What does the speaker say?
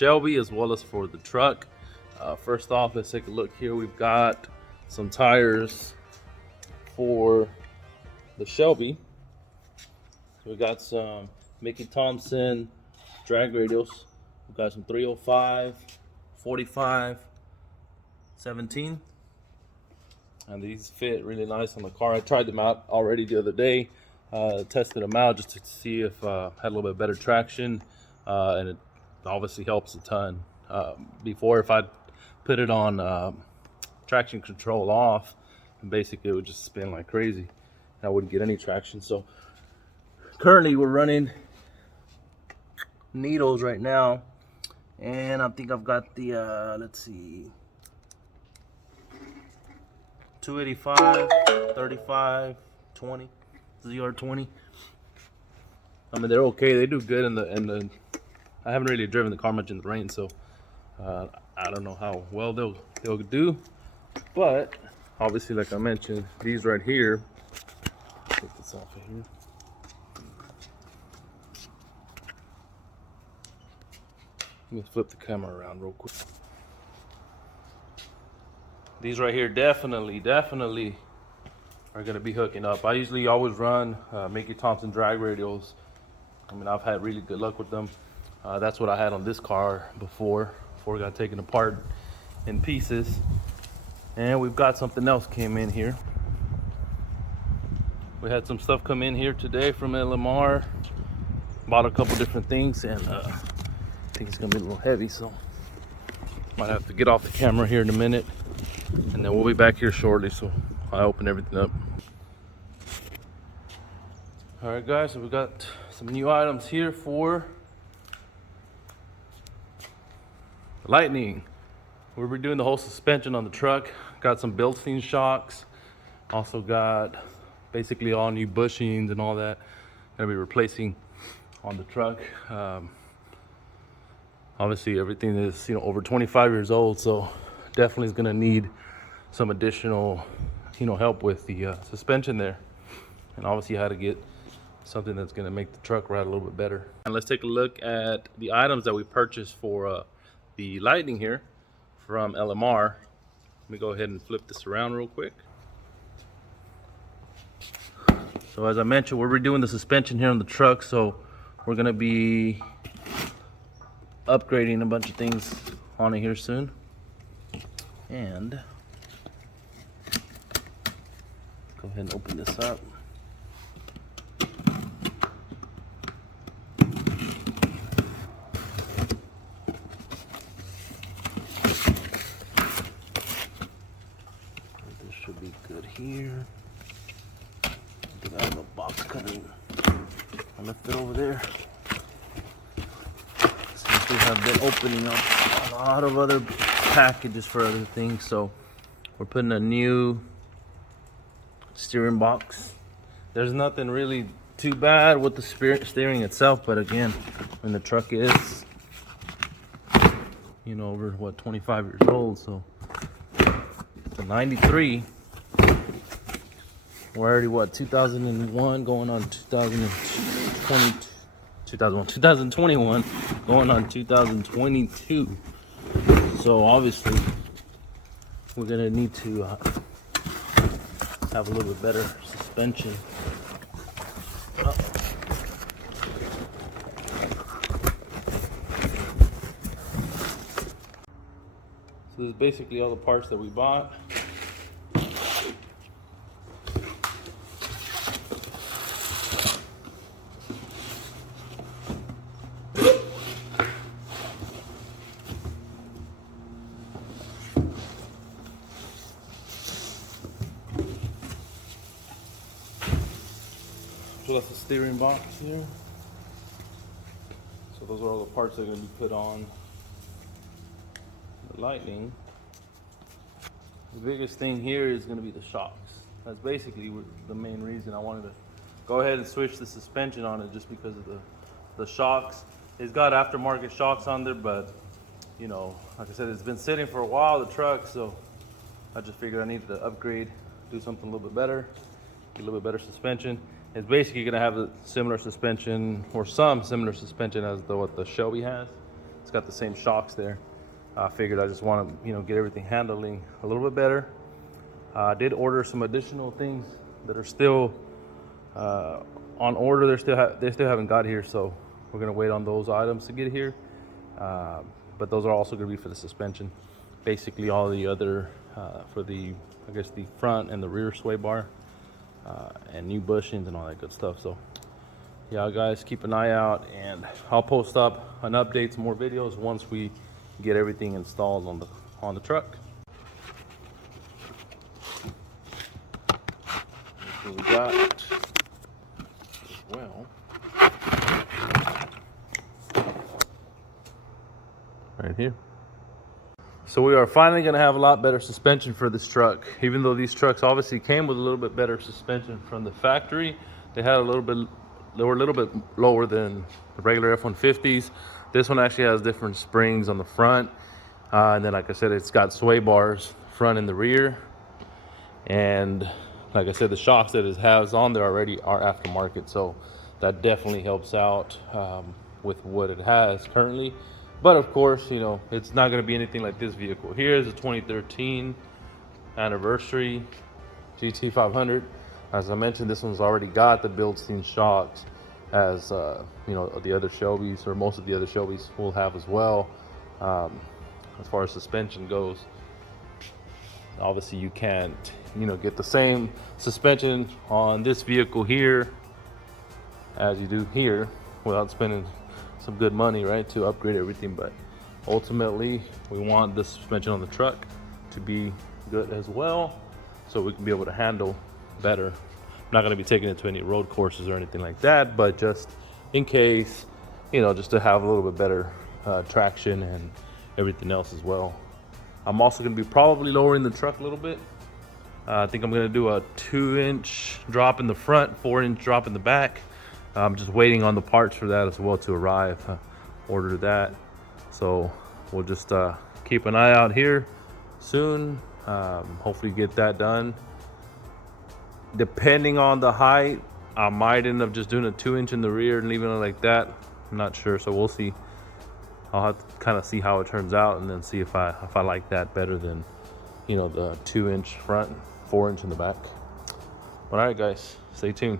Shelby as well as for the truck. First off, let's take a look here. We've got some tires for the Shelby. So we got some Mickey Thompson drag radials. We've got some 305, 45, 17. And these fit really nice on the car. I tried them out already the other day. Tested them out just to see if had a little bit better traction. And it obviously helps a ton. Before, if I put it on traction control off, and basically it would just spin like crazy. And I wouldn't get any traction. So currently we're running needles right now. And I think I've got the, let's see, 285, 35, 20, ZR20. I mean, they're okay. They do good in the. I haven't really driven the car much in the rain, so I don't know how well they'll do. But obviously, like I mentioned, these right here. Take this off of here. Let me flip the camera around real quick. These right here definitely are gonna be hooking up. I usually always run Mickey Thompson drag radials. I mean, I've had really good luck with them. That's what I had on this car before it got taken apart in pieces. And we've got something else came in here. We had some stuff come in here today from LMR. Bought a couple different things, and I think it's gonna be a little heavy, so might have to get off the camera here in a minute. And then we'll be back here shortly, so I open everything up. All right, guys, so we got some new items here for the Lightning. We're redoing the whole suspension on the truck. Got some Beilstein shocks. Also got basically all new bushings and all that. Gonna be replacing on the truck. Obviously, everything is over 25 years old, so definitely is gonna need some additional help with the suspension there. And obviously how to get something that's going to make the truck ride a little bit better. And let's take a look at the items that we purchased for the Lightning here from LMR. Let me go ahead and flip this around real quick. So as I mentioned, we're redoing the suspension here on the truck, so we're going to be upgrading a bunch of things on it here soon. And go ahead and open this up. This should be good here. I think I have a box coming. I left it over there. Since we have been opening up a lot of other packages for other things, so we're putting a new steering box. There's nothing really too bad with the steering itself, but again, when the truck is over 25 years old, so it's a 93. We're already 2001 going on 2021 going on 2022. So obviously we're gonna need to have a little bit better suspension. Oh. So this is basically all the parts that we bought. So that's the steering box here. So those are all the parts that are going to be put on the Lightning. The biggest thing here is going to be the shocks. That's basically the main reason I wanted to go ahead and switch the suspension on it, just because of the shocks. It's got aftermarket shocks on there, but like I said, it's been sitting for a while, the truck, so I just figured I needed to upgrade, do something a little bit better, get a little bit better suspension. It's basically going to have a similar suspension, or some similar suspension as what the Shelby has. It's It's got the same shocks there. I figured I just want to, you know, get everything handling a little bit better. I did order some additional things that are still on order. They still haven't got here, so we're gonna wait on those items to get here. But those are also gonna be for the suspension. Basically, all the other for the, I guess, the front and the rear sway bar, and new bushings and all that good stuff. So yeah, guys, keep an eye out, and I'll post up an update, some more videos once we get everything installed on the truck. So we got as well right here. So we are finally going to have a lot better suspension for this truck. Even though these trucks obviously came with a little bit better suspension from the factory, they were a little bit lower than the regular F150s. This one actually has different springs on the front, and then, like I said, it's got sway bars front and the rear. And like I said, the shocks that it has on there already are aftermarket, so that definitely helps out with what it has currently. But of course, you know, it's not going to be anything like this vehicle. Here is a 2013 anniversary GT500. As I mentioned, this one's already got the Beilstein shocks, as you know, the other Shelbys, or most of the other Shelbys, will have as well. As far as suspension goes, obviously you can't, you know, get the same suspension on this vehicle here as you do here without spending some good money, right, to upgrade everything. But ultimately, we want the suspension on the truck to be good as well, so we can be able to handle better. I'm not going to be taking it to any road courses or anything like that, but just in case, you know, just to have a little bit better traction and everything else as well. I'm also going to be probably lowering the truck a little bit. I think I'm going to do a 2-inch drop in the front, 4-inch drop in the back. I'm just waiting on the parts for that as well to arrive. Order that, so we'll just keep an eye out here soon. Hopefully get that done. Depending on the height, I might end up just doing a 2-inch in the rear and leaving it like that. I'm not sure, so we'll see. I'll have to kind of see how it turns out, and then see if I like that better than, you know, the 2-inch front, 4-inch in the back. All right, guys, stay tuned.